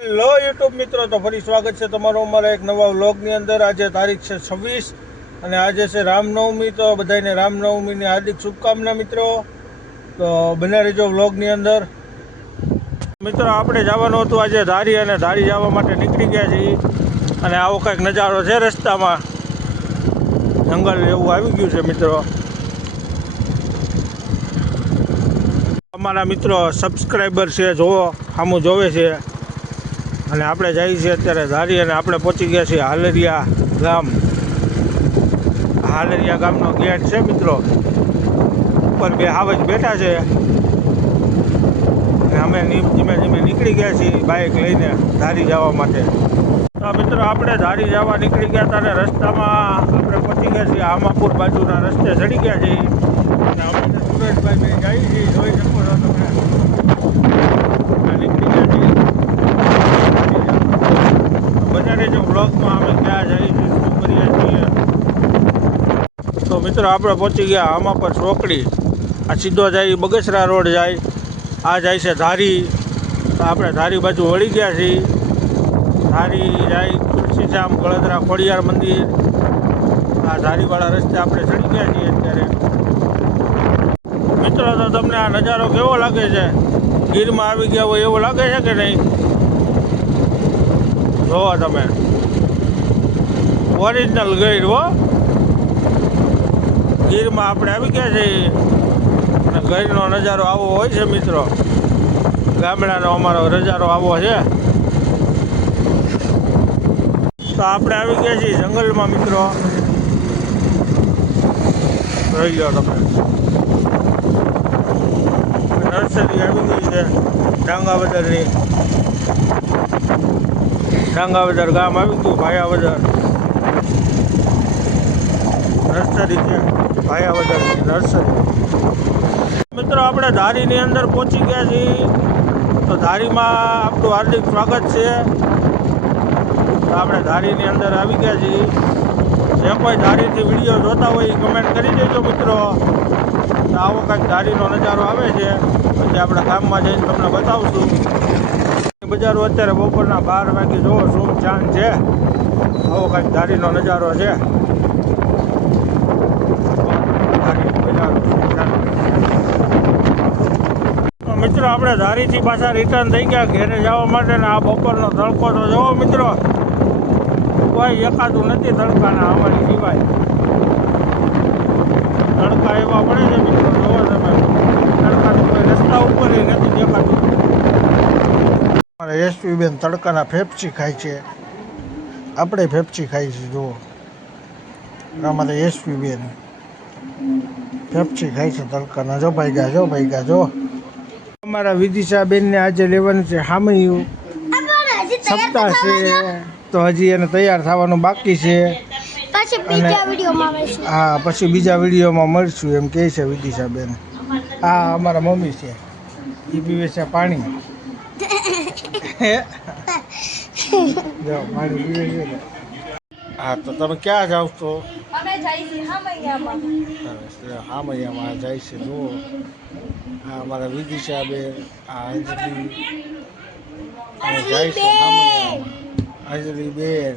Hello YouTube મિત્રો, તો ફરી સ્વાગત છે તમારું અમારા એક નવા વ્લોગની અંદર। આજે તારીખ છે 26 અને આજે છે રામનવમી। તો બધાને રામનવમીની હાર્દિક શુભકામના મિત્રો। તો બને રહેજો વ્લોગની અંદર। મિત્રો આપણે જવાનું હતું આજે ધારી, અને ધારી જવા માટે નીકળી ગયા છીએ। અને આવો કંઈક નજારો છે રસ્તામાં, જંગલ એવું આવી ગયું છે મિત્રો। અમારા મિત્રો સબસ્ક્રાઈબર છે, જોવો સામું જોવે છે। અને આપણે જઈએ છીએ અત્યારે ધારી, અને આપણે પહોંચી ગયા છીએ હાલરિયા ગામ। હાલરિયા ગામનો ગેટ છે મિત્રો, ઉપર બે હાવજ બેઠા છે, અને અમે ધીમે ધીમે નીકળી ગયા છીએ બાઇક લઈને ધારી જવા માટે। તો મિત્રો આપણે ધારી જવા નીકળી ગયા હતા, અને રસ્તામાં આપણે પહોંચી ગયા છીએ આમાપુર બાજુના રસ્તે ચડી ગયા છીએ। અને અમે સુરેશભાઈ બે જઈએ છીએ, જોઈ શકો છો તમે, નીકળી ગયા છીએ। બજારે જો બ્લોગમાં અમે ક્યાં જઈએ છીએ, શું કરીએ છીએ। તો મિત્રો આપણે પહોંચી ગયા આમાપર ચોકડી। આ સીધો જાય બગસરા રોડ જાય, આ જાય છે ધારી। તો આપણે ધારી બાજુ વળી ગયા છીએ। ધારી જાય તુલસીશ્યામ, ગળદરા, ખોડિયાર મંદિર, આ ધારીવાળા રસ્તે આપણે ચડી ગયા છીએ અત્યારે। મિત્રો તો તમને આ નજારો કેવો લાગે છે? ગીરમાં આવી ગયા હોય એવું લાગે છે કે નહીં? જોવો તમે, ઓરિજિનલ ગીર હો, ગીરમાં આપણે આવી ગયા છીએ। અને ગીરનો નજારો આવો હોય છે મિત્રો, ગામડાનો અમારો નજારો આવો છે। તો આપણે આવી ગયા છીએ જંગલમાં મિત્રો, જોઈ લો તમે, નર્સરી આવી ગઈ છે ડાંગાવદરની। ડાંગાવદર ગામ આવી ગયું, ભાયાવદર નર્સરી છે, ભાયાવદરની નર્સરી। મિત્રો આપણે ધારીની અંદર પહોંચી ગયા છીએ। તો ધારીમાં આપણું હાર્દિક સ્વાગત છે। તો આપણે ધારીની અંદર આવી ગયા છીએ। જે કોઈ ધારીથી વિડીયો જોતા હોય એ કમેન્ટ કરી દેજો મિત્રો। તો આવો કંઈક ધારીનો નજારો આવે છે, પછી આપણે ગામમાં જઈને તમને બતાવશું। બજારો અત્યારે બપોરના 12 વાગે જોવો સુમસાન છે, આવો કંઈક ધારીનો નજારો છે। મિત્રો આપણે ધારીથી પાછા રિટર્ન થઈ ગયા ઘેરે જવા માટે, ને આ બપોરનો તડકો તો જોવો મિત્રો, કોઈ એકાતું નથી તડકાના અમારી સિવાય। તડકા એવા પડે છે મિત્રો, જોવો તમે, તડકાનું કોઈ રસ્તા ઉપર નથી દેખાતું। અમારે એસપી બેન તડકાના ફેફચી ખાય છે, આપણે ફેફચી ખાઈ છે, જુઓ અમારે એસપી બેન ફેફચી ખાય છે તડકાના। જો ભાઈ ગયા, જો ભાઈ ગયા, જો અમારા વિદિશા બેનને આજે લેવાનું છે હામૈયું, સપ્તાહ છે, તો હજી એને તૈયાર થવાનું બાકી છે। હા, પછી બીજા વિડીયોમાં મળશું એમ કહે છે વિદિશા બેન। આ અમારા મમ્મી છે, એ પીવે છે પાણી। પાણી પીવે છે। હા, તો તમે ક્યાં જાવ છો? હામૈયામાં જાય છે, જુઓ આ અમારા વિદિશા બેન, આ અંજલિ જાય છે હામૈયામાં, અંજલિ બેન।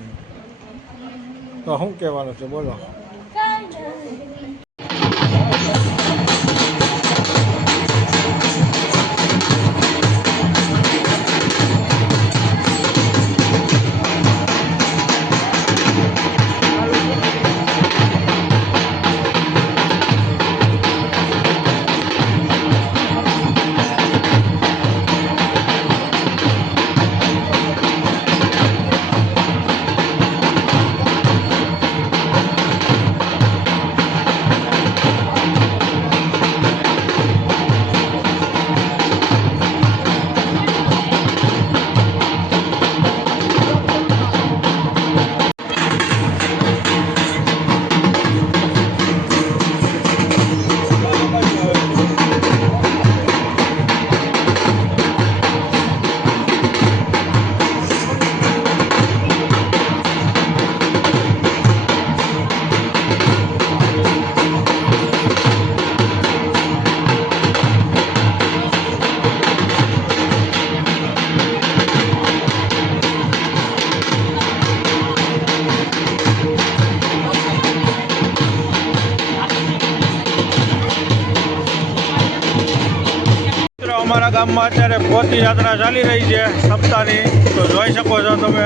તો શું કહેવાનું છે બોલો? ગામમાં અત્યારે પોતી યાત્રા ચાલી રહી છે સપ્તાહની, તો જોઈ શકો છો તમે.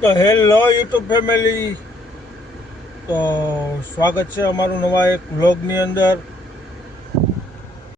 તો હેલો યુટ્યુબ ફેમિલી, તો સ્વાગત છે અમારું નવા એક વ્લોગની અંદર.